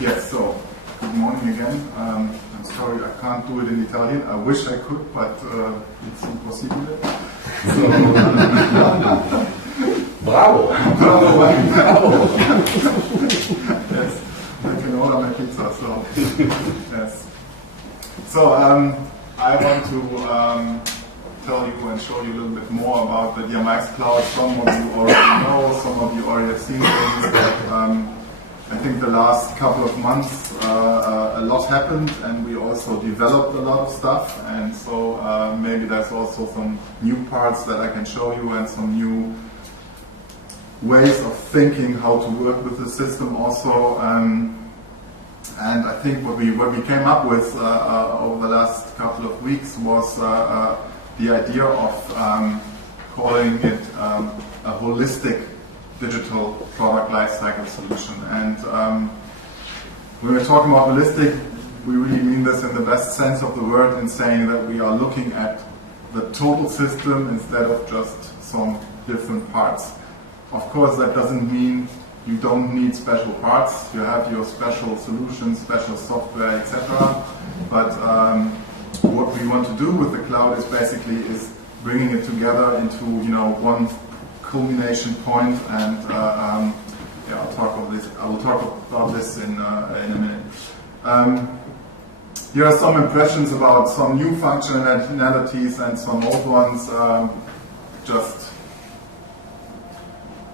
Yes, so good morning again. I'm sorry I can't do it in Italian. I wish I could, but it's impossible. So, Bravo! Bravo! Yes, I can order my pizza. So yes. So I want to tell you and show you a little bit more about the DMIx Cloud. Some of you already know, some of you already have seen things, but I think the last couple of months a lot happened, and we also developed a lot of stuff, and so maybe there's also some new parts that I can show you and some new ways of thinking how to work with the system also. And I think what we came up with over the last couple of weeks was the idea of calling it a holistic digital product lifecycle solution. And when we're talking about holistic, we really mean this in the best sense of the word, in saying that we are looking at the total system instead of just some different parts. Of course, that doesn't mean you don't need special parts. You have your special solutions, special software, etc. But what we want to do with the cloud is basically bringing it together into one culmination point, and yeah, I will talk about this in a minute. Here are some impressions about some new functionalities and some old ones. Just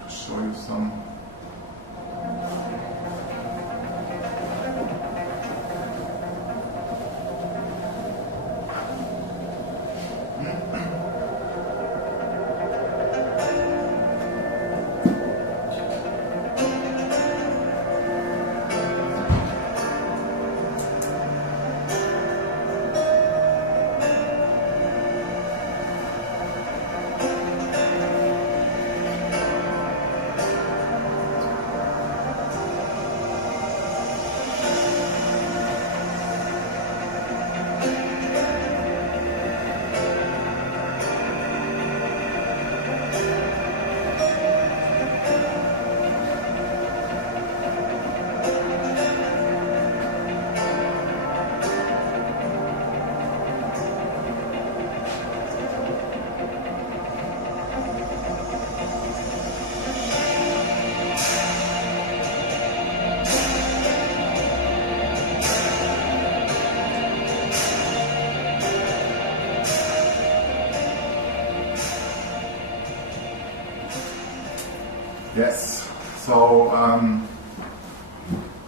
to show you some. Yes, so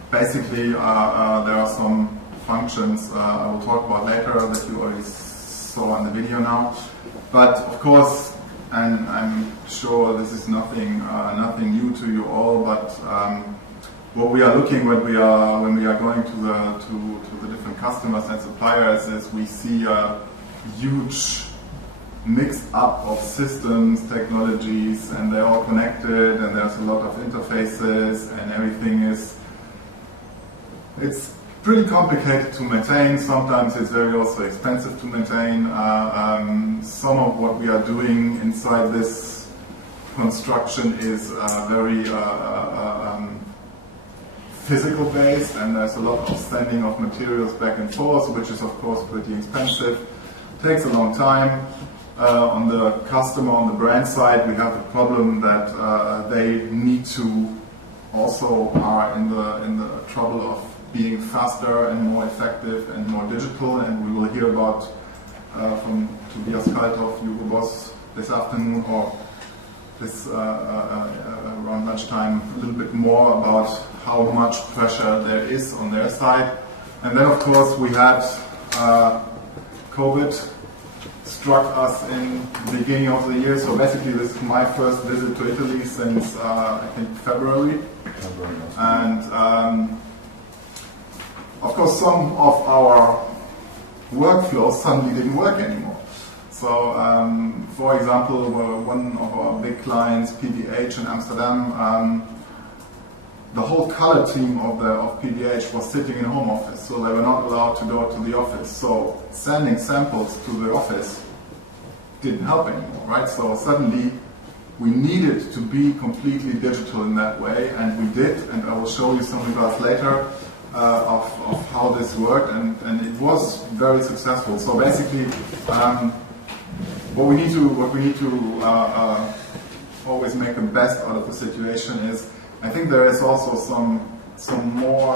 basically there are some functions I will talk about later that you already saw in the video now. But of course, and I'm sure this is nothing new to you all, but what we are looking when we are going to the different customers and suppliers is we see a huge mixed up of systems, technologies, and they're all connected, and there's a lot of interfaces, and everything it's pretty complicated to maintain. Sometimes it's very also expensive to maintain. Some of what we are doing inside this construction is very physical based, and there's a lot of sending of materials back and forth, which is of course pretty expensive. Takes a long time. On the customer, on the brand side, we have the problem that they need to also are in the trouble of being faster and more effective and more digital, and we will hear about from Tobias Kalthoff, Hugo Boss, this afternoon or this around lunchtime a little bit more about how much pressure there is on their side. And then of course we had COVID struck us in the beginning of the year, so basically this is my first visit to Italy since I think February. And of course some of our workflows suddenly didn't work anymore. So for example, one of our big clients, PVH in Amsterdam, the whole color team of PVH was sitting in a home office, so they were not allowed to go to the office. So sending samples to the office didn't help anymore, right? So suddenly we needed to be completely digital in that way, and we did, and I will show you some results later. of how this worked, and it was very successful. So basically, what we need to always make the best out of the situation is, I think there is also some more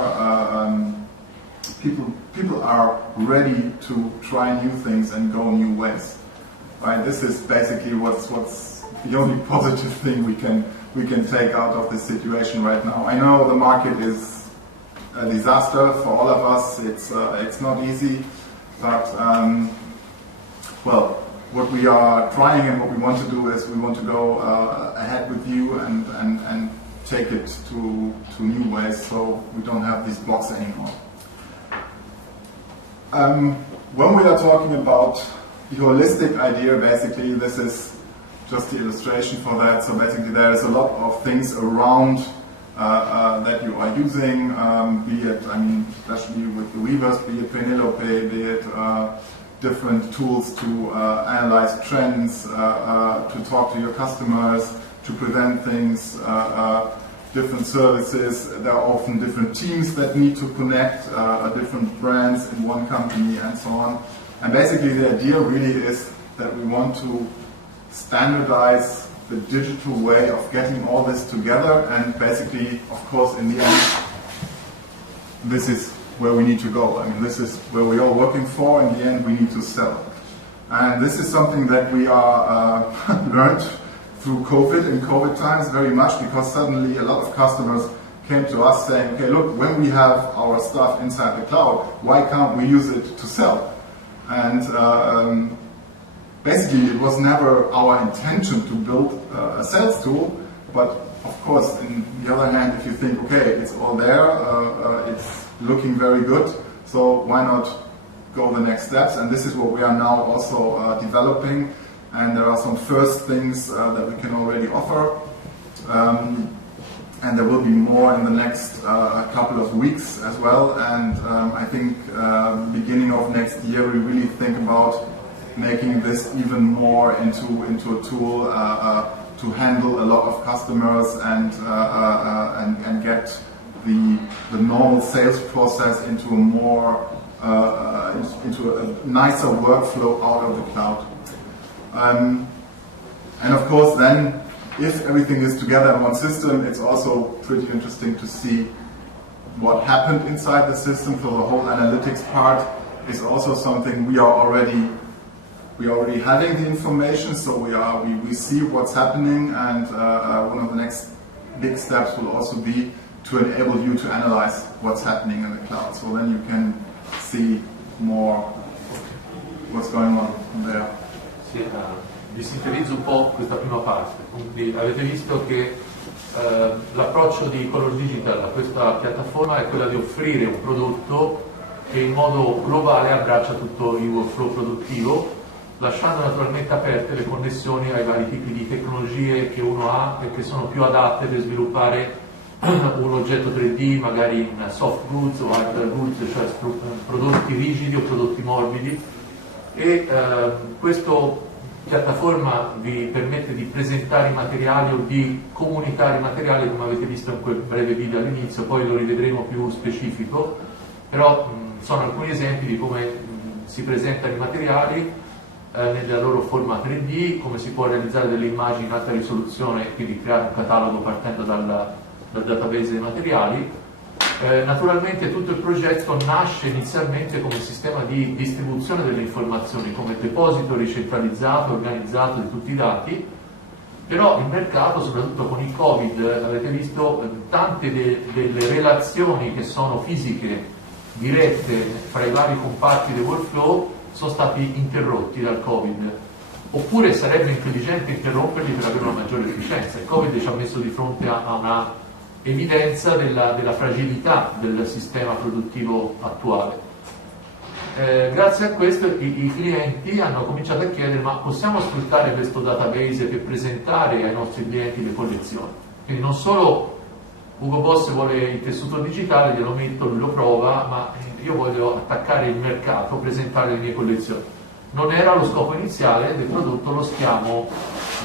people are ready to try new things and go new ways. Right? This is basically what's the only positive thing we can take out of this situation right now. I know the market is a disaster for all of us. It's not easy, but well, what we are trying and what we want to do is we want to go ahead with you and take it to new ways, so we don't have these blocks anymore. When we are talking about the holistic idea, basically this is just the illustration for that. So basically there is a lot of things around that you are using, be it, I mean, especially with the weavers, be it Penelope, be it different tools to analyze trends, to talk to your customers, to prevent things, different services. There are often different teams that need to connect, different brands in one company and so on. And basically the idea really is that we want to standardize the digital way of getting all this together, and basically, of course, in the end, this is where we need to go. I mean, this is where we are working for. In the end, we need to sell. And this is something that we are learned through COVID, in COVID times, very much, because suddenly a lot of customers came to us saying, okay, look, when we have our stuff inside the cloud, why can't we use it to sell? And basically, it was never our intention to build a sales tool, but of course, on the other hand, if you think, okay, it's all there, it's looking very good, so why not go the next steps? And this is what we are now also developing, and there are some first things that we can already offer, and there will be more in the next couple of weeks as well. And I think beginning of next year, we really think about making this even more into a tool to handle a lot of customers and get the normal sales process into a more into a nicer workflow out of the cloud. And of course, then if everything is together in one system, it's also pretty interesting to see what happened inside the system. So the whole analytics part is also something we are already having the information, so we see what's happening, and one of the next big steps will also be to enable you to analyze what's happening in the cloud. So then you can see more what's going on there. Sì, vi sintetizzo un po' questa prima parte. Quindi avete visto che l'approccio di ColorDigital a questa piattaforma è quello di offrire un prodotto che in modo globale abbraccia tutto il workflow produttivo, lasciando naturalmente aperte le connessioni ai vari tipi di tecnologie che uno ha e che sono più adatte per sviluppare un oggetto 3D, magari in soft goods o hard goods, cioè prodotti rigidi o prodotti morbidi. E questa piattaforma vi permette di presentare i materiali o di comunicare i materiali, come avete visto in quel breve video all'inizio, poi lo rivedremo più specifico, però sono alcuni esempi di come si presentano i materiali nella loro forma 3D, come si può realizzare delle immagini in alta risoluzione, quindi creare un catalogo partendo dal database dei materiali. Naturalmente tutto il progetto nasce inizialmente come sistema di distribuzione delle informazioni, come deposito centralizzato, organizzato di tutti i dati, però il mercato, soprattutto con il Covid, avete visto tante delle relazioni che sono fisiche, dirette fra i vari comparti del workflow, sono stati interrotti dal Covid, oppure sarebbe intelligente interromperli per avere una maggiore efficienza. Il Covid ci ha messo di fronte a una evidenza della fragilità del sistema produttivo attuale. Grazie a questo i clienti hanno cominciato a chiedere: ma possiamo sfruttare questo database per presentare ai nostri clienti le collezioni? Quindi non solo Ugo Boss vuole il tessuto digitale, glielo metto, lui lo prova, ma io voglio attaccare il mercato, presentare le mie collezioni. Non era lo scopo iniziale del prodotto, lo stiamo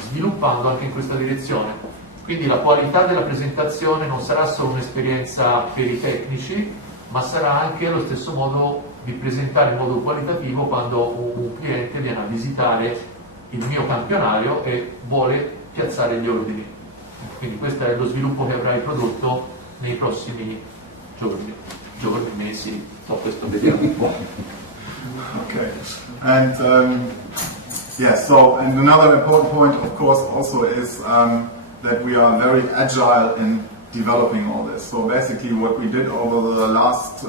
sviluppando anche in questa direzione. Quindi la qualità della presentazione non sarà solo un'esperienza per i tecnici, ma sarà anche lo stesso modo di presentare in modo qualitativo quando un cliente viene a visitare il mio campionario e vuole piazzare gli ordini. Quindi questo è lo sviluppo che avrai prodotto nei prossimi giorni, mesi, questo vediamo un po'. Okay, and and another important point, of course, also is that we are very agile in developing all this. So basically what we did over the last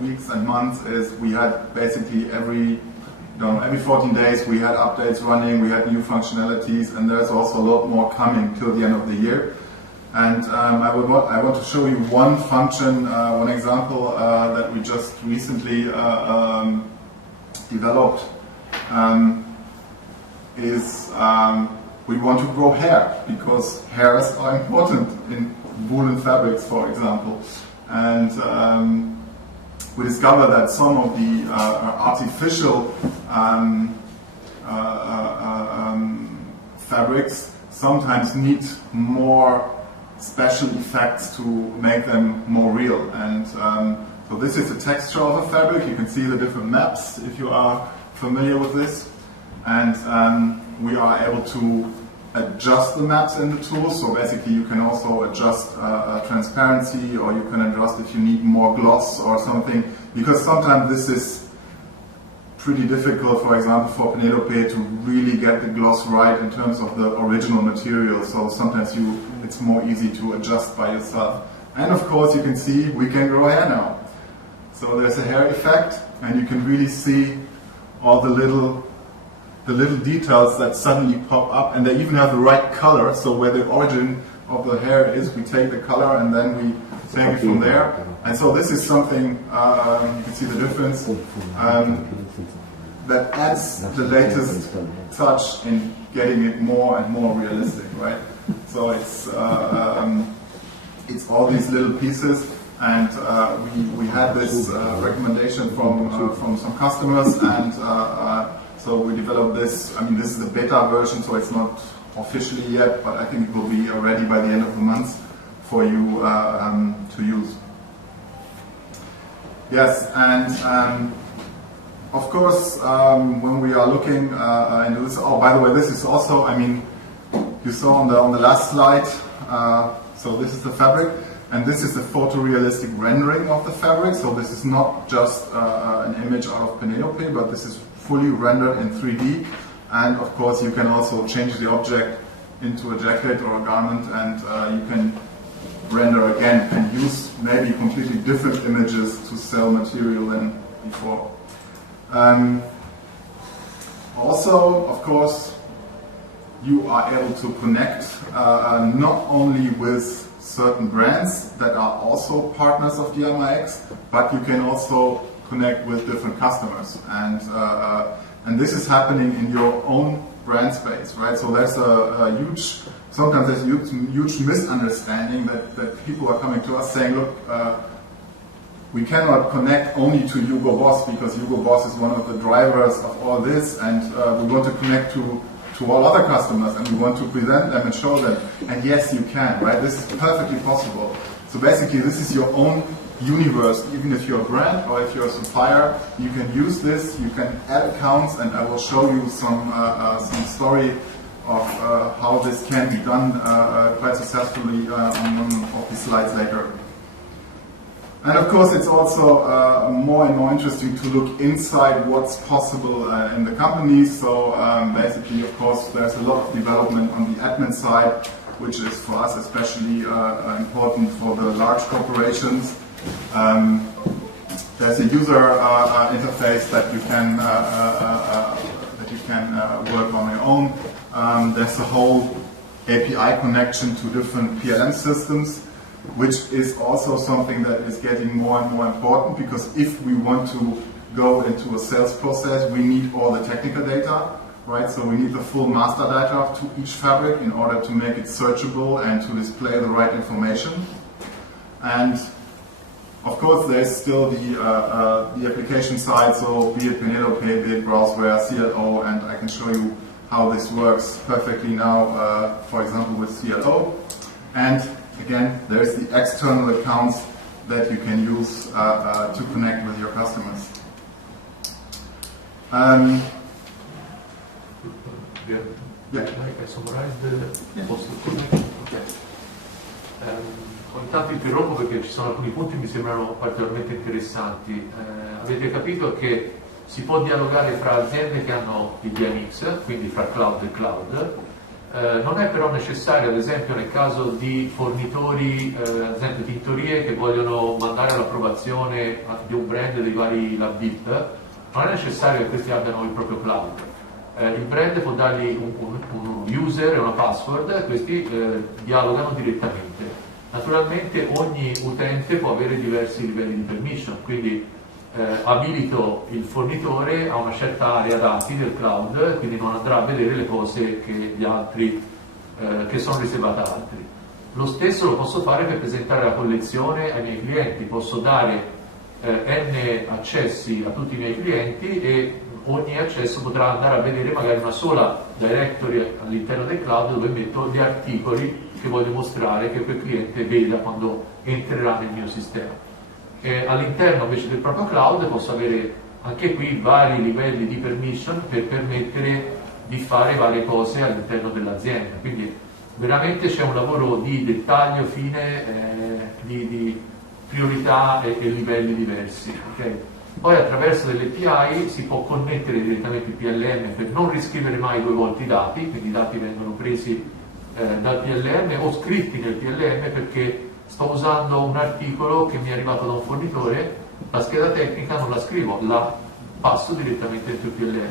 weeks and months is we had basically every 14 days we had updates running, we had new functionalities, and there's also a lot more coming till the end of the year. And I want to show you one function, one example that we just recently developed is we want to grow hair, because hairs are important in woolen fabrics, for example. And we discovered that some of the artificial fabrics sometimes need more special effects to make them more real. And so this is the texture of a fabric. You can see the different maps if you are familiar with this. And we are able to adjust the maps in the tool. So basically you can also adjust transparency, or you can adjust if you need more gloss or something, because sometimes this is pretty difficult, for example, for Penelope to really get the gloss right in terms of the original material. So sometimes it's more easy to adjust by yourself. And of course you can see we can grow hair now. So there's a hair effect, and you can really see all the little details that suddenly pop up, and they even have the right color. So where the origin of the hair is, we take the color and then we take it from there. And so this is something, you can see the difference, that adds the latest touch in getting it more and more realistic, right? So it's all these little pieces, and we had this recommendation from some customers, and so we developed this. I mean, this is the beta version, so it's not officially yet, but I think it will be ready by the end of the month for you to use. Yes, and of course, when we are looking into this, oh, by the way, this is also, I mean, you saw on the last slide, so this is the fabric, and this is the photorealistic rendering of the fabric. So this is not just an image out of Penelope, but this is fully rendered in 3D. And of course, you can also change the object into a jacket or a garment, and you can render again and use maybe completely different images to sell material than before. Also, of course, you are able to connect not only with certain brands that are also partners of DMIx, but you can also connect with different customers, and this is happening in your own brand space, right? So there's sometimes there's a huge misunderstanding that people are coming to us saying, look, we cannot connect only to Hugo Boss because Hugo Boss is one of the drivers of all this, and we want to connect to all other customers, and we want to present them and show them. And yes, you can, right? This is perfectly possible. So basically, this is your own universe. Even if you're a brand or if you're a supplier, you can use this. You can add accounts, and I will show you some story of how this can be done quite successfully on one of these slides later. And of course, it's also more and more interesting to look inside what's possible in the company. So basically, of course, there's a lot of development on the admin side, which is for us especially important for the large corporations. There's a user interface that you can work on your own. There's a whole API connection to different PLM systems, which is also something that is getting more and more important, because if we want to go into a sales process, we need all the technical data, right? So we need the full master data to each fabric in order to make it searchable and to display the right information. And of course, there's still the application side, so be it Penelope, be it Browseware, CLO, and I can show you how this works perfectly now, for example, with CLO. And again, there's the external accounts that you can use to connect with your customers. I summarize the post connection. Intanto interrompo perché ci sono alcuni punti che mi sembrano particolarmente interessanti. Avete capito che si può dialogare fra aziende che hanno il DMIx, quindi fra cloud e cloud. Non è però necessario, ad esempio nel caso di fornitori, ad esempio tintorie che vogliono mandare all'approvazione di un brand dei vari lab VIP, non è necessario che questi abbiano il proprio cloud. Il brand può dargli un user e una password e questi dialogano direttamente. Naturalmente ogni utente può avere diversi livelli di permission, quindi abilito il fornitore a una certa area dati del cloud, quindi non andrà a vedere le cose che gli altri che sono riservate ad altri. Lo stesso lo posso fare per presentare la collezione ai miei clienti, posso dare n accessi a tutti i miei clienti e ogni accesso potrà andare a vedere magari una sola directory all'interno del cloud dove metto gli articoli che voglio mostrare che quel cliente veda quando entrerà nel mio sistema. All'interno invece del proprio cloud posso avere anche qui vari livelli di permission per permettere di fare varie cose all'interno dell'azienda, quindi veramente c'è un lavoro di dettaglio fine, di priorità e livelli diversi. Okay? Poi attraverso delle API si può connettere direttamente il PLM per non riscrivere mai due volte i dati, quindi i dati vengono presi dal PLM o scritti nel PLM perché sto usando un articolo che mi è arrivato da un fornitore, la scheda tecnica non la scrivo, la passo direttamente dentro il PLM.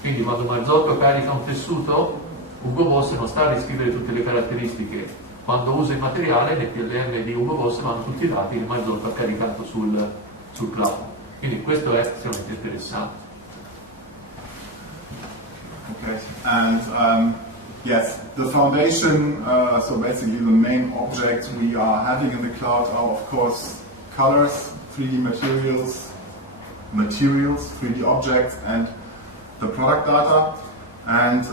Quindi quando Marzotto carica un tessuto, Ugo Boss non sta a riscrivere tutte le caratteristiche. Quando usa il materiale, nel PLM di Ugo Boss vanno tutti i dati che Marzotto ha caricato sul cloud. Quindi questo è estremamente interessante. Okay, and yes, the foundation, so basically the main objects we are having in the cloud are of course colors, 3D materials, 3D objects, and the product data. And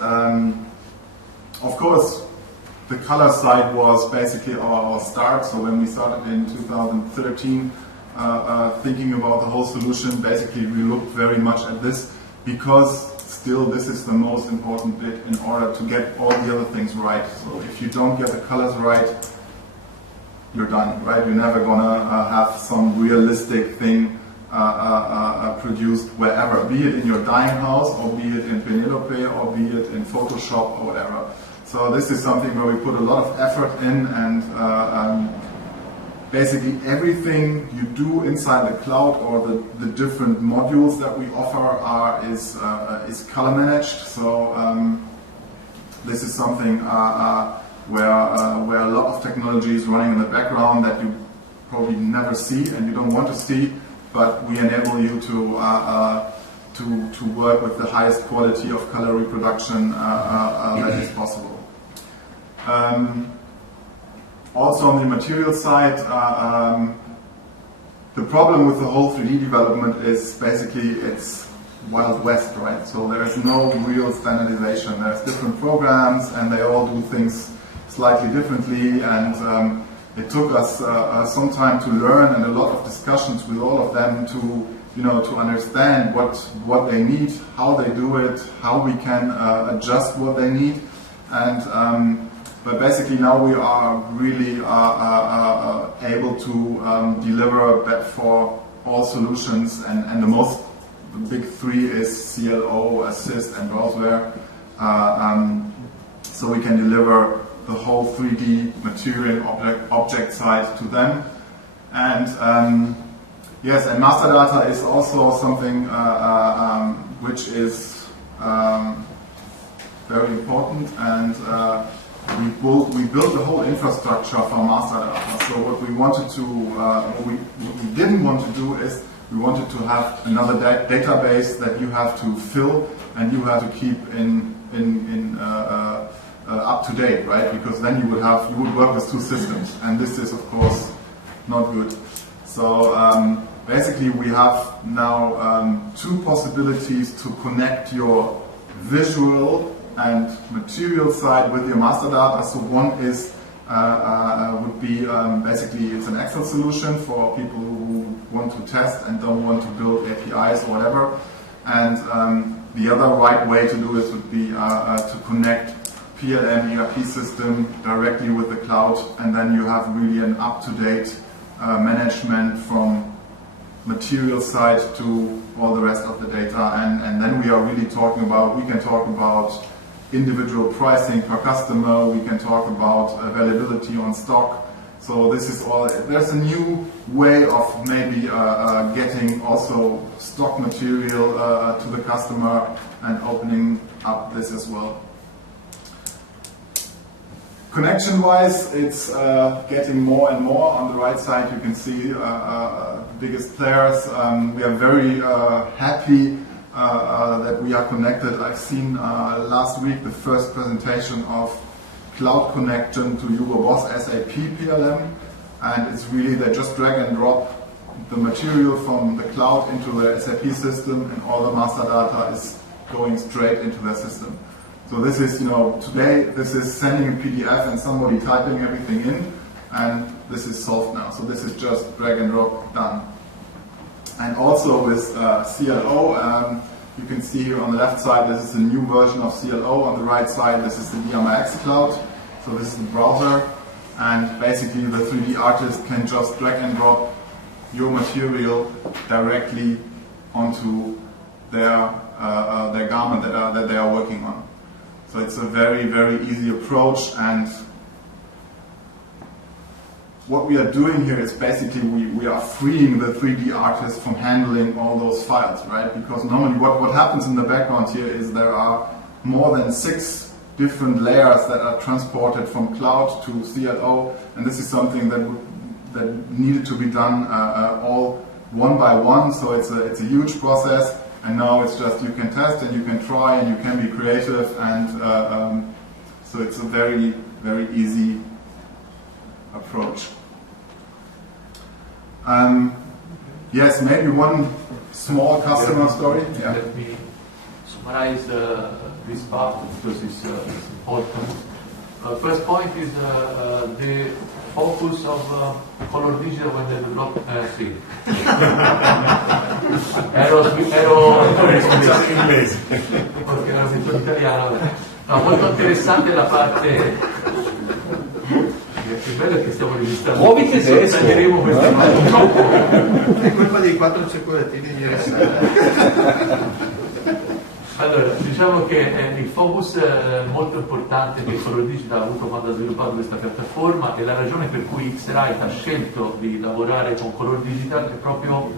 of course the color side was basically our start. So when we started in 2013 thinking about the whole solution, basically we looked very much at this because still this is the most important bit in order to get all the other things right. So if you don't get the colors right, you're done, right? You're never gonna have some realistic thing produced wherever, be it in your dyeing house or be it in Penelope or be it in Photoshop or whatever. So this is something where we put a lot of effort in, and basically everything you do inside the cloud or the different modules that we offer is color managed. So this is something where a lot of technology is running in the background that you probably never see and you don't want to see, but we enable you to work with the highest quality of color reproduction that is possible. Also on the material side, the problem with the whole 3D development is basically it's Wild West, right? So there is no real standardization. There's different programs and they all do things slightly differently, and it took us some time to learn and a lot of discussions with all of them to understand what they need, how they do it, how we can adjust what they need, and but basically now we are really able to deliver that for all solutions, and the big three is CLO, Assist, and Browseware. So we can deliver the whole 3D material object side to them. And yes, and master data is also something which is very important, and we built the whole infrastructure for master data. So what we wanted to, what we didn't want to do is we wanted to have another database that you have to fill and you have to keep up to date, right? Because then you would work with two systems, and this is of course not good. So basically we have now two possibilities to connect your visual and material side with your master data. So one is would be basically it's an Excel solution for people who want to test and don't want to build APIs or whatever. And the other right way to do this would be to connect PLM ERP system directly with the cloud, and then you have really an up-to-date management from material side to all the rest of the data, and then we are really we can talk about individual pricing per customer, we can talk about availability on stock. So this is all, there's a new way of maybe getting also stock material to the customer and opening up this as well. Connection-wise, it's getting more and more. On the right side, you can see the biggest players. We are very happy that we are connected. I've seen last week the first presentation of Cloud Connection to Hugo Boss SAP PLM, and it's really they just drag and drop the material from the cloud into the SAP system, and all the master data is going straight into their system. So this is, today this is sending a PDF and somebody typing everything in, and this is solved now. So this is just drag and drop done. And also with CLO, you can see here on the left side, this is the new version of CLO. On the right side, this is the DMIx Cloud. So this is the browser, and basically the 3D artist can just drag and drop your material directly onto their garment that they are working on. So it's a very, very easy approach, and what we are doing here is basically we are freeing the 3D artist from handling all those files, right? Because normally what happens in the background here is there are more than 6 different layers that are transported from cloud to CLO, and this is something that needed to be done all one by one. So it's a huge process. And now it's just you can test and you can try and you can be creative, and so it's a very, very easy approach. Yes, maybe one small customer story. Yeah. Let me summarize this part because it's important. First point is the focus of ColorDigital when they develop sì. ero inglese perché ero scritto in italiano. No, molto interessante la parte. Che bello che stiamo registrando. Muovi tedesco. Taglieremo questa È colpa dei 4 cioccolatini di ieri sera. Allora, diciamo che il focus molto importante che ColorDigital ha avuto quando ha sviluppato questa piattaforma, e la ragione per cui X-Rite ha scelto di lavorare con ColorDigital è proprio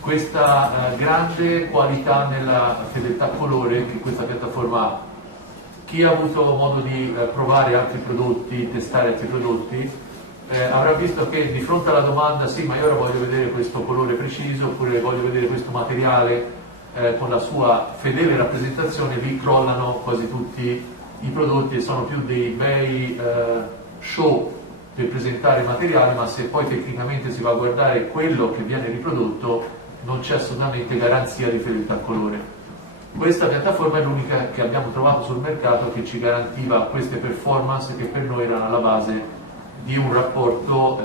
questa grande qualità nella fedeltà colore che questa piattaforma ha. Chi ha avuto modo di provare altri prodotti, testare altri prodotti, avrà visto che di fronte alla domanda sì, ma io ora voglio vedere questo colore preciso, oppure voglio vedere questo materiale con la sua fedele rappresentazione, lì crollano quasi tutti i prodotti e sono più dei bei show per presentare il materiale, ma se poi tecnicamente si va a guardare quello che viene riprodotto non c'è assolutamente garanzia di fedeltà colore. Questa piattaforma è l'unica che abbiamo trovato sul mercato che ci garantiva queste performance che per noi erano alla base di un rapporto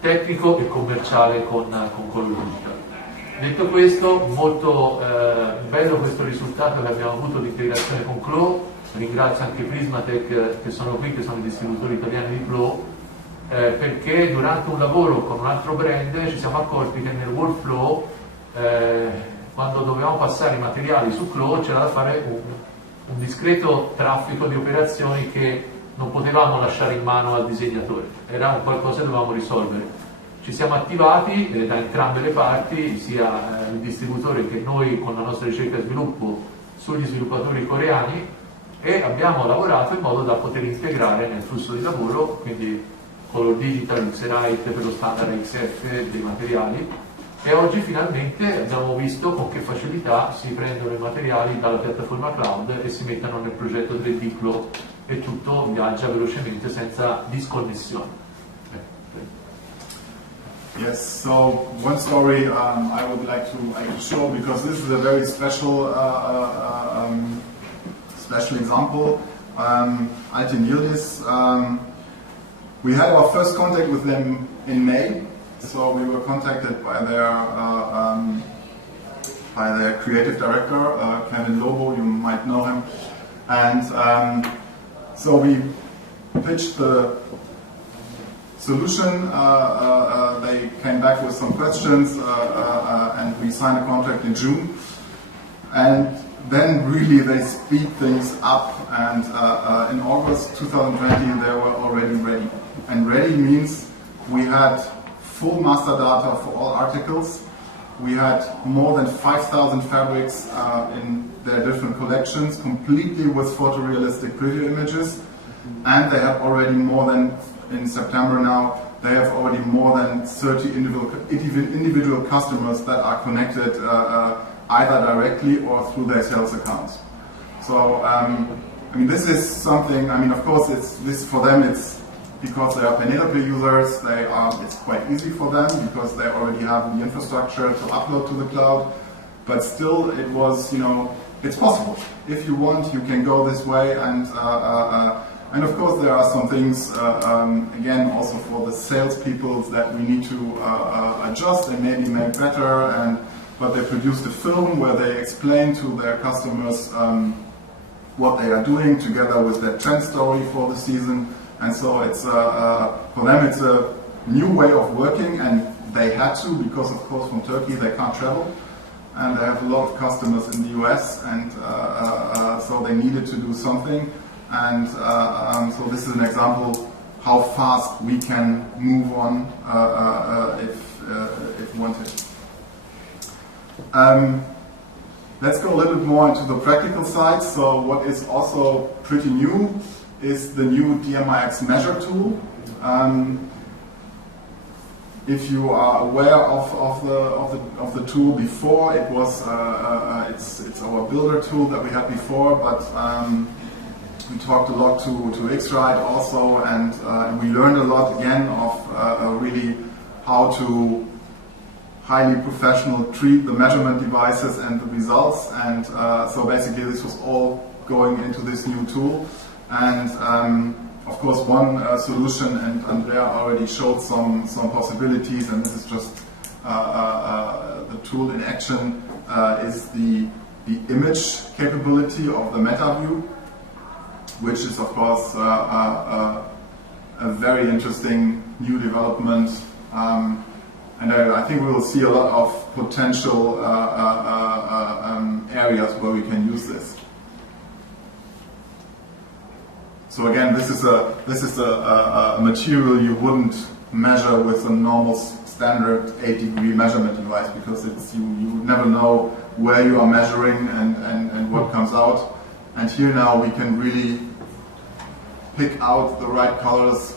tecnico e commerciale con ColorDigital. Detto questo, molto bello questo risultato che abbiamo avuto di integrazione con Clo. Ringrazio anche Prismatech che sono qui, che sono i distributori italiani di Clo, perché durante un lavoro con un altro brand ci siamo accorti che nel workflow, quando dovevamo passare i materiali su Clo, c'era da fare un discreto traffico di operazioni che non potevamo lasciare in mano al disegnatore, era un qualcosa che dovevamo risolvere. Ci siamo attivati da entrambe le parti, sia il distributore che noi con la nostra ricerca e sviluppo sugli sviluppatori coreani, e abbiamo lavorato in modo da poter integrare nel flusso di lavoro, quindi ColorDigital, X-Rite per lo standard XF dei materiali, e oggi finalmente abbiamo visto con che facilità si prendono i materiali dalla piattaforma cloud e si mettono nel progetto 3D Clo, e tutto viaggia velocemente senza disconnessione. Yes, so one story I would like to show, because this is a very special special example. Altin Yildiz We had our first contact with them in May, so we were contacted by their creative director, Kevin Lobo, you might know him, and so we pitched the solution. They came back with some questions, and we signed a contract in June. And then really they speed things up, and in August 2020 they were already ready. And ready means we had full master data for all articles. We had more than 5,000 fabrics in their different collections, completely with photorealistic preview images. And they have already more than, in September now, they have already more than 30 individual customers that are connected either directly or through their sales accounts. So, I mean, this is something, I mean, of course, this for them, it's because they are Penelope users, it's quite easy for them because they already have the infrastructure to upload to the cloud. But still, it was, you know, it's possible. If you want, you can go this way, and of course, there are some things, again, also for the salespeople that we need to adjust and maybe make better. But they produced a film where they explain to their customers what they are doing together with their trend story for the season. And so it's for them it's a new way of working, and they had to because, of course, from Turkey they can't travel, and they have a lot of customers in the US, and so they needed to do something. And so this is an example how fast we can move on if wanted. Let's go a little bit more into the practical side. So what is also pretty new is the new DMIx measure tool. If you are aware of the tool before, it was it's our builder tool that we had before, but we talked a lot to X-Rite also, and we learned a lot again of really how to highly professional treat the measurement devices and the results, and so basically this was all going into this new tool. And of course one solution, and Andrea already showed some possibilities, and this is just the tool in action, is the image capability of the meta view, which is of course a very interesting new development. And I think we will see a lot of potential areas where we can use this. So again, this is a material you wouldn't measure with a normal standard 8-degree measurement device, because you never know where you are measuring and what comes out. And here now we can really pick out the right colors,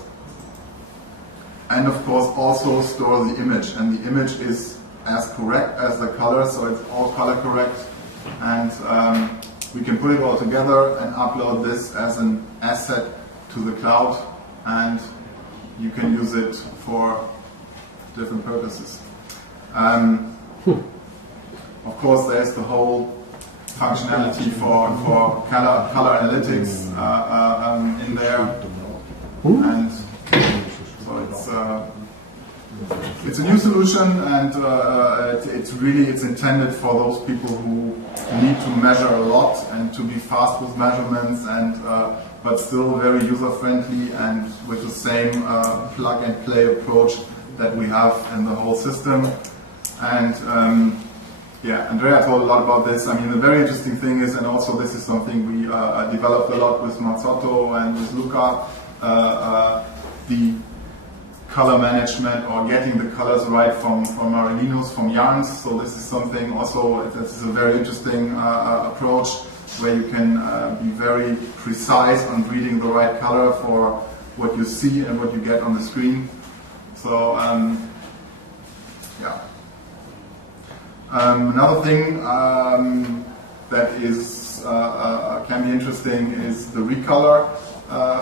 and of course also store the image, and the image is as correct as the color, so it's all color correct, and we can put it all together and upload this as an asset to the cloud, and you can use it for different purposes. Of course, there's the whole functionality for color analytics in there, and so it's a new solution, and it's intended for those people who need to measure a lot and to be fast with measurements, and but still very user friendly and with the same plug and play approach that we have in the whole system. And yeah, Andrea told a lot about this. I mean, the very interesting thing is, and also this is something we developed a lot with Mazzotto and with Luca, the color management, or getting the colors right from Marininos, from yarns. So this is something also, this is a very interesting approach where you can be very precise on reading the right color for what you see and what you get on the screen. So yeah. Another thing that is can be interesting is the recolor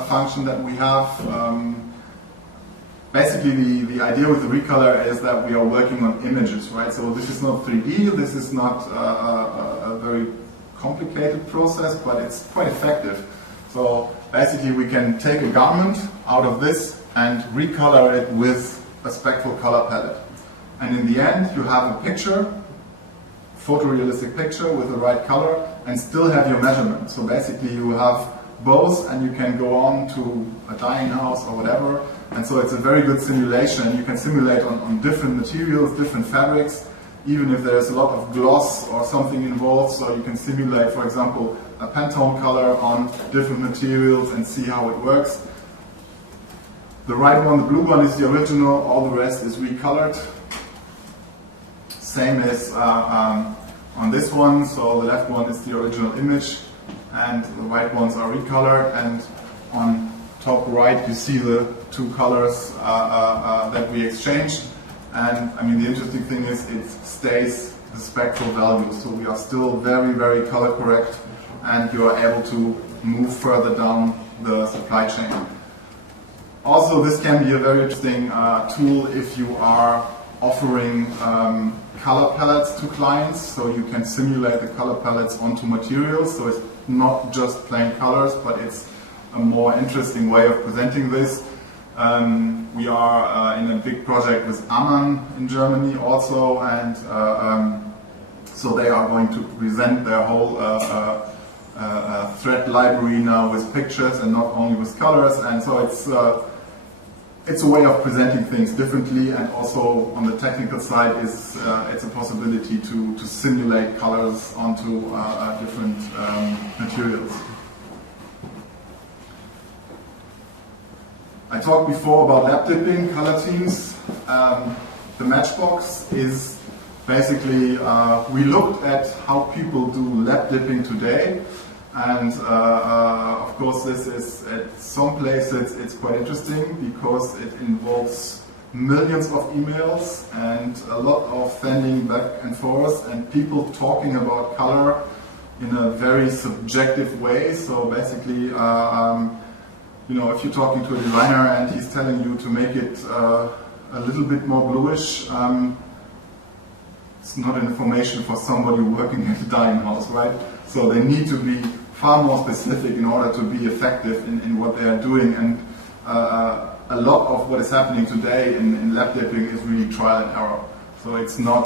function that we have. Basically, the idea with the recolor is that we are working on images, right? So this is not 3D, this is not a very complicated process, but it's quite effective. So basically, we can take a garment out of this and recolor it with a spectral color palette. And in the end, you have a picture, photorealistic picture with the right color, and still have your measurement. So basically you have both, and you can go on to a dyeing house or whatever. And so it's a very good simulation. You can simulate on different materials, different fabrics, even if there's a lot of gloss or something involved. So you can simulate, for example, a Pantone color on different materials and see how it works. The right one, the blue one, is the original. All the rest is recolored. Same as on this one. So the left one is the original image, and the right ones are recolored. And on top right, you see the two colors that we exchanged. And I mean, the interesting thing is it stays the spectral value. So we are still very, very color correct, and you are able to move further down the supply chain. Also, this can be a very interesting tool if you are offering color palettes to clients. So you can simulate the color palettes onto materials. So it's not just plain colors, but it's a more interesting way of presenting this. We are in a big project with Ammann in Germany also, and so they are going to present their whole thread library now with pictures and not only with colors. And so it's a way of presenting things differently, and also on the technical side is it's a possibility to simulate colors onto different materials. I talked before about lab dipping color teams. The Matchbox is basically, we looked at how people do lab dipping today, and of course this is, at some places it's quite interesting because it involves millions of emails and a lot of sending back and forth and people talking about color in a very subjective way. So basically, you know, if you're talking to a designer and he's telling you to make it a little bit more bluish, it's not information for somebody working at a dyeing house, right? So they need to be far more specific in order to be effective in what they are doing. And a lot of what is happening today in lab dipping is really trial and error. So it's not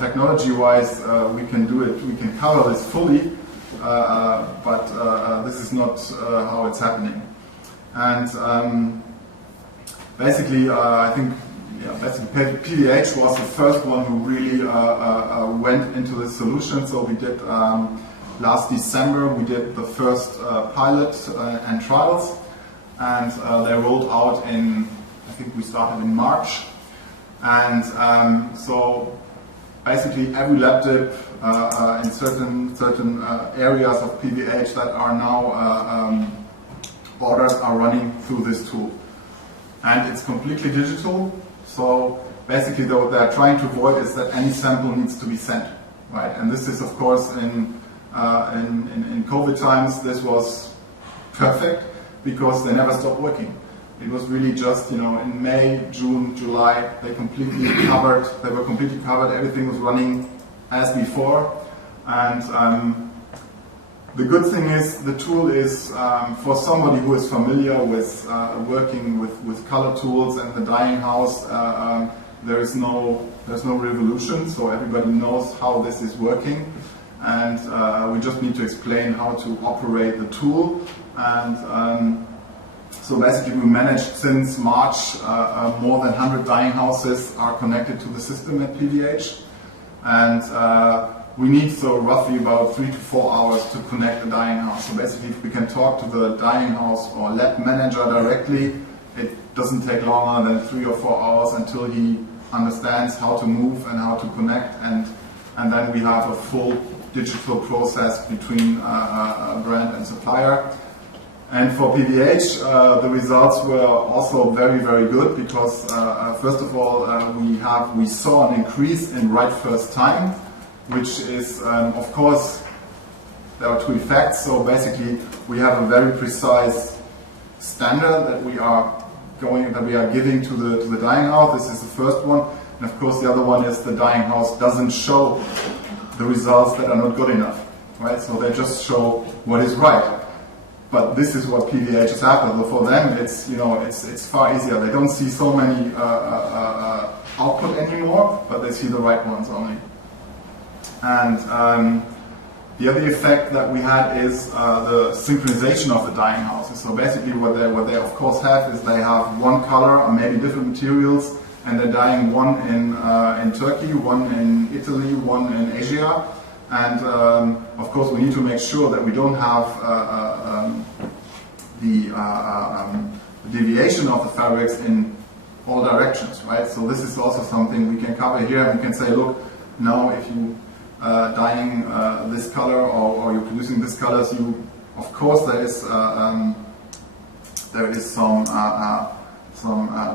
technology-wise, we can do it, we can cover this fully, but this is not how it's happening. And basically, I think basically PVH was the first one who really went into this solution. So we did last December, we did the first pilot and trials, and they rolled out in, I think we started in March. And so basically every lab dip in certain areas of PVH that are now orders are running through this tool. And it's completely digital, so basically what they're trying to avoid is that any sample needs to be sent, right? And this is, of course, in COVID times, this was perfect because they never stopped working. It was really just, you know, in May, June, July, they were completely covered, everything was running as before. And the good thing is, the tool is for somebody who is familiar with working with color tools and the dyeing house. There's no revolution, so everybody knows how this is working, and we just need to explain how to operate the tool. And so basically, we managed since March more than 100 dyeing houses are connected to the system at PVH, and we need so roughly about 3 to 4 hours to connect the dyeing house. So basically, if we can talk to the dyeing house or lab manager directly, it doesn't take longer than 3 or 4 hours until he understands how to move and how to connect, and then we have a full digital process between brand and supplier. And for PVH, the results were also very, very good because first of all, we saw an increase in right first time, which is, of course, there are two effects. So basically, we have a very precise standard that we are giving to the dyeing house. This is the first one, and of course, the other one is the dyeing house doesn't show the results that are not good enough, right? So they just show what is right. but this is what PVH is after. So for them, it's it's far easier. They don't see so many output anymore, but they see the right ones only. And the other effect that we had is the synchronization of the dyeing houses. So basically what they of course have is they have one color or maybe different materials, and they're dyeing one in Turkey, one in Italy, one in Asia. And of course we need to make sure that we don't have the deviation of the fabrics in all directions, right? So this is also something we can cover here, and we can say, look, now if you dyeing this color or you're producing this colors, of course there is some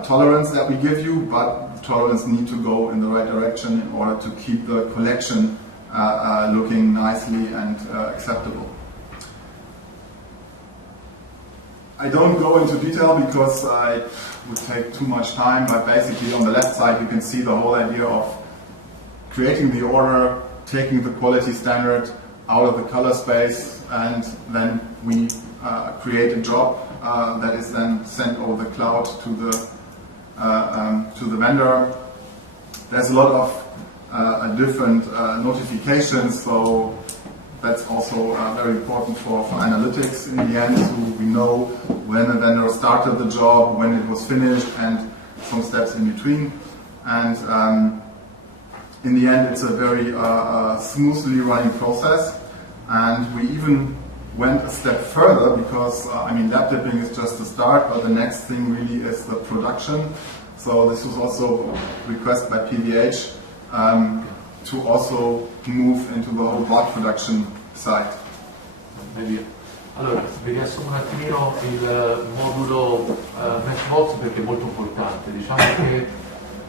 tolerance that we give you, but tolerance need to go in the right direction in order to keep the collection looking nicely and acceptable. I don't go into detail because it would take too much time, but basically on the left side you can see the whole idea of creating the order, taking the quality standard out of the color space, and then we create a job that is then sent over the cloud to the vendor. There's a lot of different notifications, so that's also very important for analytics in the end, so we know when the vendor started the job, when it was finished, and some steps in between. And in the end, it's a very smoothly running process, and we even went a step further because, lab dipping is just the start, but the next thing really is the production. So this was also a request by PVH to also move into the whole board production side. Allora, vi riassumo un attimino il modulo Matchbox perché è molto importante. Diciamo che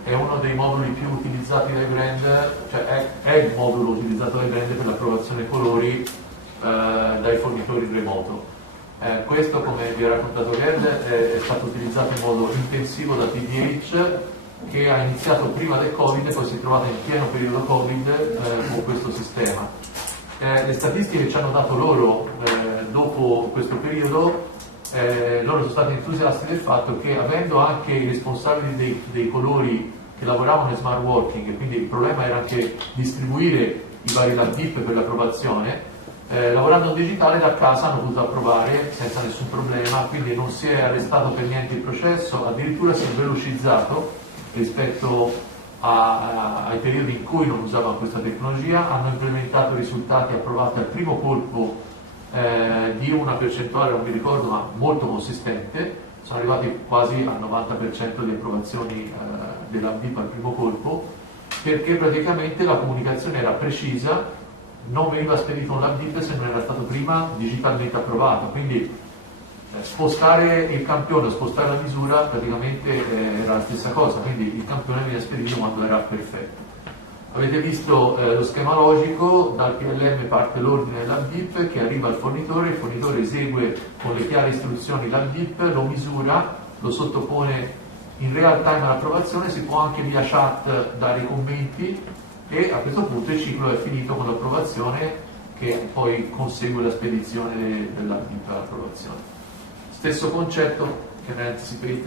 è uno dei moduli più utilizzati dai brand, cioè è il modulo utilizzato dai brand per l'approvazione colori dai fornitori in remoto. Questo, come vi ha raccontato Gerd, è stato utilizzato in modo intensivo da PVH, che ha iniziato prima del Covid e poi si è trovata in pieno periodo Covid con questo sistema. Le statistiche ci hanno dato loro, dopo questo periodo, loro sono stati entusiasti del fatto che, avendo anche i responsabili dei colori che lavoravano in smart working, e quindi il problema era anche distribuire i vari lab dip per l'approvazione, lavorando in digitale da casa hanno potuto approvare senza nessun problema, quindi non si è arrestato per niente il processo, addirittura si è velocizzato rispetto ai periodi in cui non usavano questa tecnologia. Hanno implementato risultati approvati al primo colpo di una percentuale, non mi ricordo, ma molto consistente. Sono arrivati quasi al 90% di approvazioni della BIP al primo colpo, perché praticamente la comunicazione era precisa, non veniva spedito un lab dip se non era stato prima digitalmente approvato, quindi spostare il campione o spostare la misura praticamente era la stessa cosa, quindi il campione veniva spedito quando era perfetto. Avete visto lo schema logico, dal PLM parte l'ordine del lab dip che arriva al fornitore, il fornitore esegue con le chiare istruzioni lab dip, lo misura, lo sottopone in real time all'approvazione, si può anche via chat dare i commenti, e a questo punto il ciclo è finito con l'approvazione, che poi consegue la spedizione del lab dip all'approvazione. Stesso concetto, can I anticipate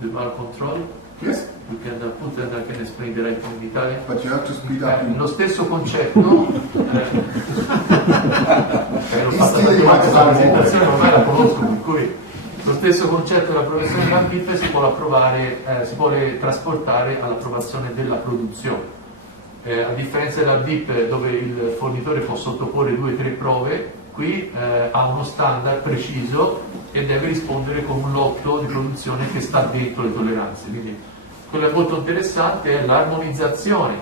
the bar control? Yes. You can put and I can explain the right in Italian. But you have to speed up. Lo stesso concetto, l'ho fatto prima questa presentazione, ormai la conosco, per cui lo stesso concetto dell'approvazione della BIP si può trasportare all'approvazione della produzione. A differenza della BIP, dove il fornitore può sottoporre 2 o 3 prove, qui ha uno standard preciso e deve rispondere con un lotto di produzione che sta dentro le tolleranze. Quindi quello che è molto interessante è l'armonizzazione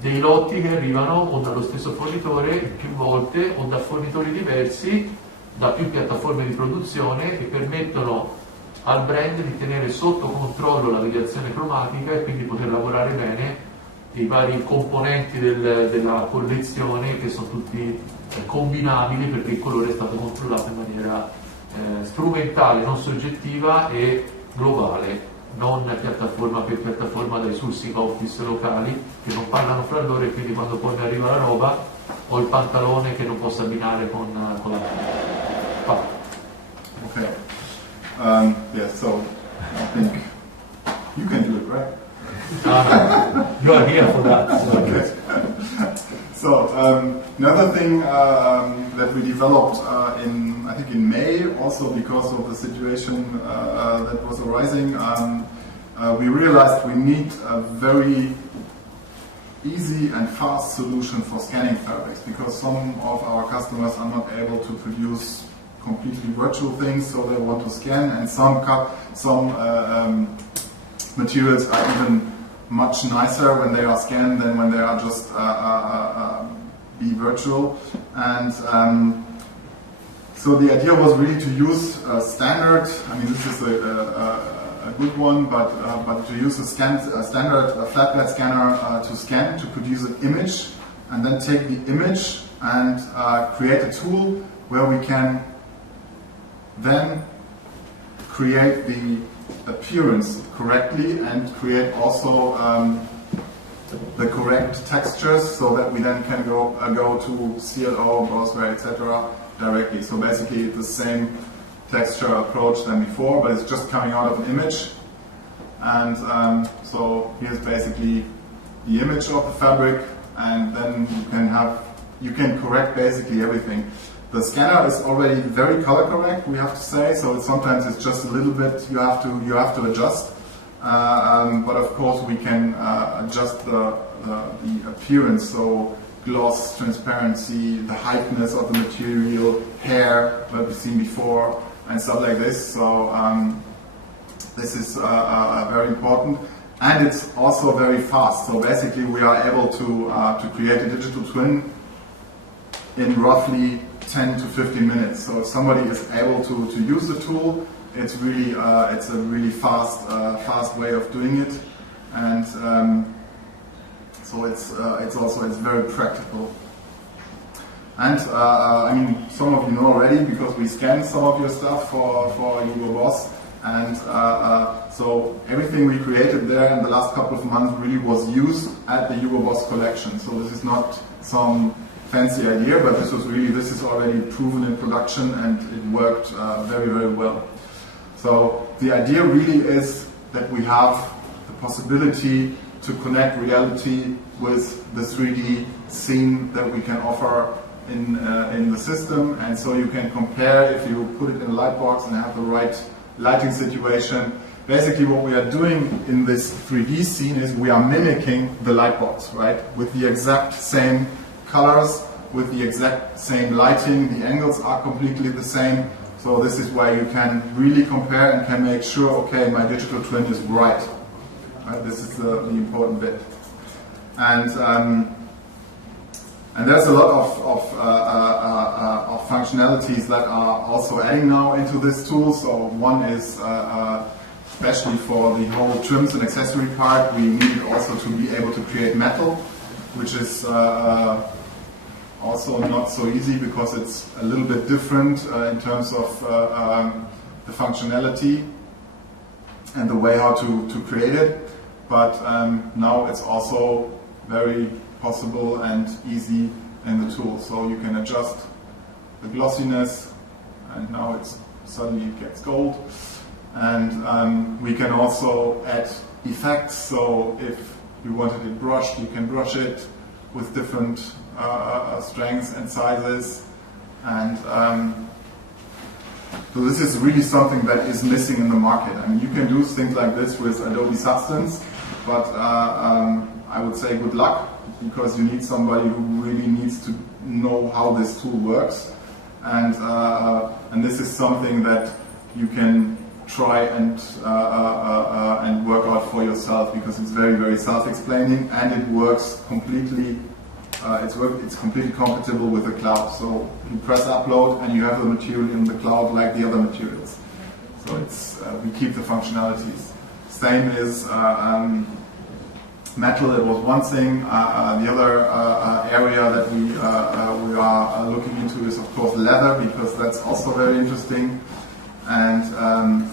dei lotti che arrivano o dallo stesso fornitore più volte o da fornitori diversi, da più piattaforme di produzione, che permettono al brand di tenere sotto controllo la variazione cromatica e quindi poter lavorare bene i vari componenti della collezione, che sono tutti combinabili, perché il colore è stato controllato in maniera strumentale, non soggettiva, e globale, non piattaforma per piattaforma dai sourcing office locali che non parlano fra loro, e quindi quando poi mi arriva la roba ho il pantalone che non posso abbinare con la Okay. Yeah, so I think you can do it, right? You are here for that. So. Okay. So another thing that we developed I think in May, also because of the situation that was arising, we realized we need a very easy and fast solution for scanning fabrics, because some of our customers are not able to produce completely virtual things, so they want to scan, and some materials are even much nicer when they are scanned than when they are just be virtual. And so the idea was really to use a standard, I mean this is a good one, but to use a standard flatbed scanner to scan, to produce an image, and then take the image and create a tool where we can then create the appearance correctly and create also the correct textures, so that we then can go to CLO, Browseware, etc. directly. So basically it's the same texture approach than before, but it's just coming out of an image. And so here's basically the image of the fabric, and then you can correct basically everything. The scanner is already very color correct, we have to say, so sometimes it's just a little bit you have to adjust. But of course we can adjust the appearance, so gloss, transparency, the highness of the material, hair, what we've seen before, and stuff like this. So this is very important, and it's also very fast. So basically we are able to create a digital twin in roughly 10 to 15 minutes. So if somebody is able to use the tool, it's really it's a really fast way of doing it, and so it's very practical. And I mean, some of you know already, because we scanned some of your stuff for Hugo Boss, and so everything we created there in the last couple of months really was used at the Hugo Boss collection. So this is not some fancy idea, but this is already proven in production, and it worked very, very well. So the idea really is that we have the possibility to connect reality with the 3D scene that we can offer in the system, and so you can compare if you put it in a light box and have the right lighting situation. Basically what we are doing in this 3D scene is we are mimicking the light box, right? With the exact same colors, with the exact same lighting, the angles are completely the same. So this is where you can really compare and can make sure, okay, my digital twin is right. This is the important bit. And there's a lot of functionalities that are also adding now into this tool. So one is, especially for the whole trims and accessory part, we needed also to be able to create metal, which is also not so easy, because it's a little bit different in terms of the functionality and the way how to create it. But now it's also very possible and easy in the tool. So you can adjust the glossiness, and now it's suddenly it gets gold. And we can also add effects. So if you wanted it brushed, you can brush it with different strengths and sizes. And so this is really something that is missing in the market. I mean, you can do things like this with Adobe Substance, but I would say good luck, because you need somebody who really needs to know how this tool works. And this is something that you can try and work out for yourself, because it's very, very self-explaining, and it works completely. It's completely compatible with the cloud. So you press upload, and you have the material in the cloud like the other materials. So it's we keep the functionalities. Same is metal. It was one thing. The other area that we are looking into is, of course, leather, because that's also very interesting. And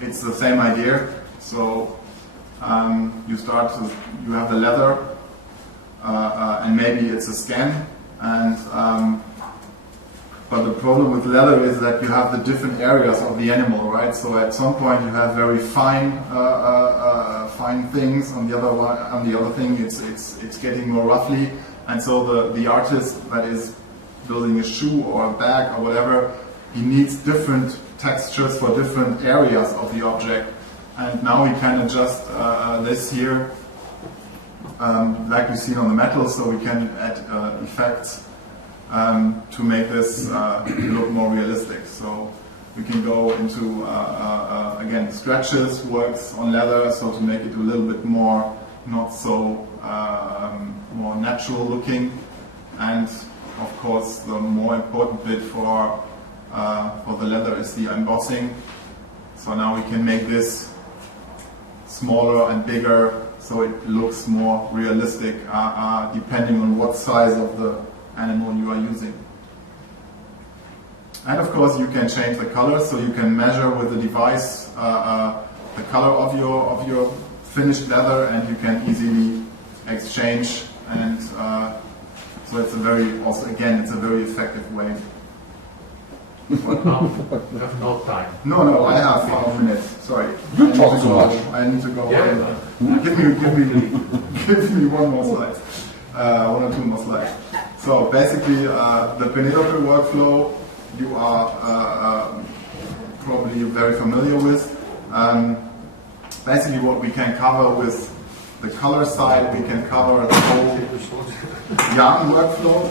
it's the same idea. So you have the leather, and maybe it's a scan, and But the problem with leather is that you have the different areas of the animal, right? So at some point you have very fine fine things. On the other thing, it's getting more roughly, and so the artist that is building a shoe or a bag or whatever, he needs different textures for different areas of the object. And now we can adjust this here, like we've seen on the metal, so we can add effects to make this look more realistic. So we can go into, again, scratches works on leather, so to make it a little bit more, not so more natural looking. And of course, the more important bit for the leather is the embossing. So now we can make this smaller and bigger, so it looks more realistic, depending on what size of the animal you are using. And of course you can change the color, so you can measure with the device the color of your finished leather, and you can easily exchange, and so it's a very, also again, it's a very effective way. But now we have no time. No, I have 5 minutes. Sorry. You talk too much. I need to go. Yeah. Give me one more slide. 1 or 2 more slides. So basically, the Penelope workflow you are probably very familiar with. Basically, what we can cover with the color side, we can cover the whole yarn workflow.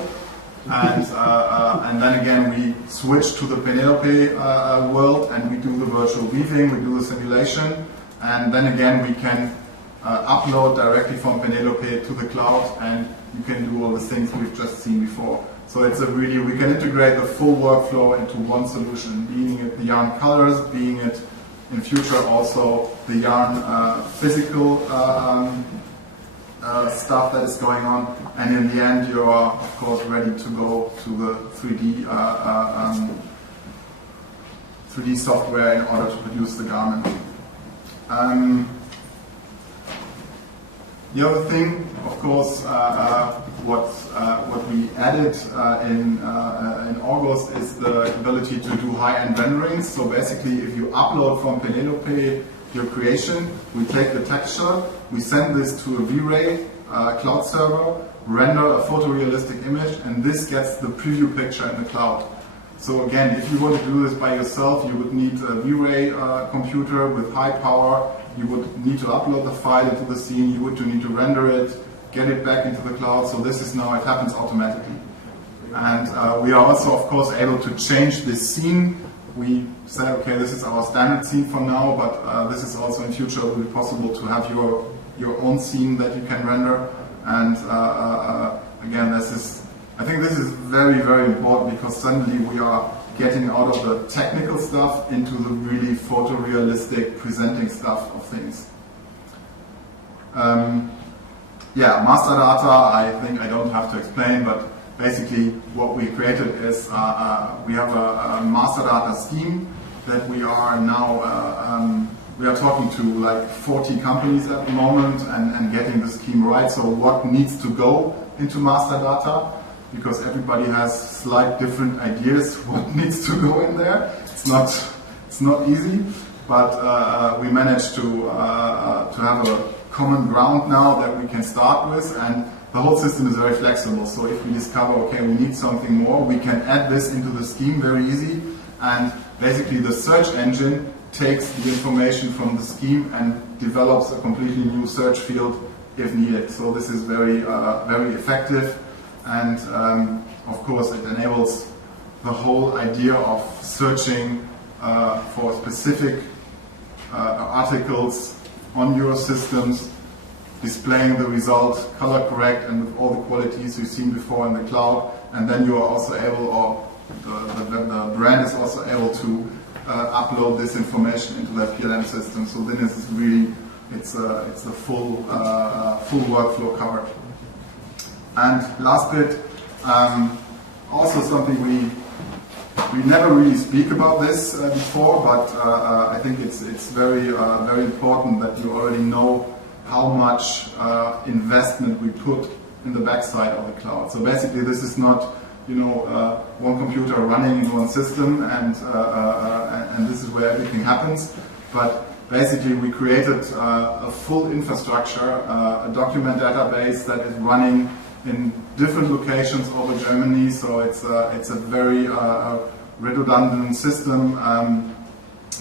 And then again we switch to the Penelope world, and we do the virtual weaving, we do the simulation, and then again we can upload directly from Penelope to the cloud, and you can do all the things we've just seen before. So it's a really, we can integrate the full workflow into one solution, being it the yarn colors, being it in future also the yarn physical stuff that is going on, and in the end you are of course ready to go to the 3D software in order to produce the garment. The other thing, of course, what we added in August is the ability to do high-end renderings. So basically, if you upload from Penelope your creation, we take the texture, we send this to a V-Ray cloud server, render a photorealistic image, and this gets the preview picture in the cloud. So again, if you want to do this by yourself, you would need a V-Ray computer with high power. You would need to upload the file into the scene, you would need to render it, get it back into the cloud. So this is now, it happens automatically. And we are also, of course, able to change this scene. We say, okay, this is our standard scene for now, but this is also in future will be possible to have your own scene that you can render. And again, I think this is very, very important, because suddenly we are getting out of the technical stuff into the really photorealistic presenting stuff of things. Yeah, master data, I think I don't have to explain, but basically what we created is we have a master data scheme that we are now, we are talking to like 40 companies at the moment and getting the scheme right. So what needs to go into master data? Because everybody has slight different ideas what needs to go in there. It's not easy, but we managed to have a common ground now that we can start with, and the whole system is very flexible. So if we discover, okay, we need something more, we can add this into the scheme very easy, and basically the search engine takes the information from the scheme and develops a completely new search field if needed. So this is very, very effective. And of course it enables the whole idea of searching for specific articles on your systems, displaying the result color correct and with all the qualities you've seen before in the cloud, and then you are also able, or the brand is also able to upload this information into their PLM system. So then it's really, it's the full workflow covered. And last bit, also something we never really speak about this before, but I think it's very very important that you already know how much investment we put in the backside of the cloud. So basically, this is not one computer running in one system, and this is where everything happens. But basically, we created a full infrastructure, a document database that is running in different locations over Germany. So it's a very redundant system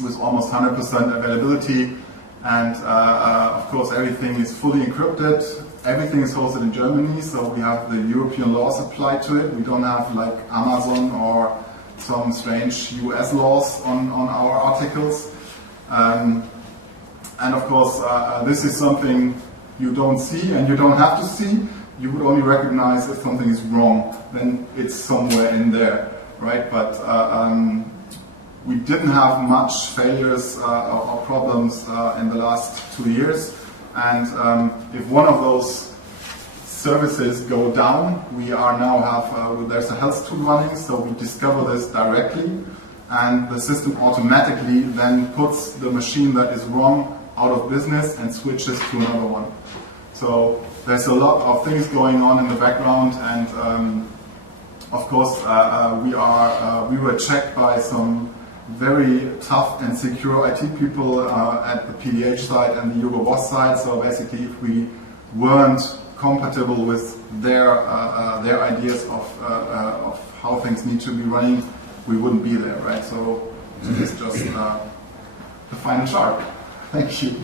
with almost 100% availability, and of course everything is fully encrypted. Everything is hosted in Germany, so we have the European laws applied to it. We don't have like Amazon or some strange US laws on our articles. And of course, this is something you don't see and you don't have to see. You would only recognize if something is wrong, then it's somewhere in there, right? But we didn't have much failures or problems in the last 2 years. And if one of those services go down, we are now there's a health tool running, so we discover this directly, and the system automatically then puts the machine that is wrong out of business and switches to another one. So there's a lot of things going on in the background, and of course we were checked by some very tough and secure IT people at the PDH side and the Hugo Boss side. So basically, if we weren't compatible with their ideas of how things need to be running, we wouldn't be there, right? So it's just the final chart. Thank you.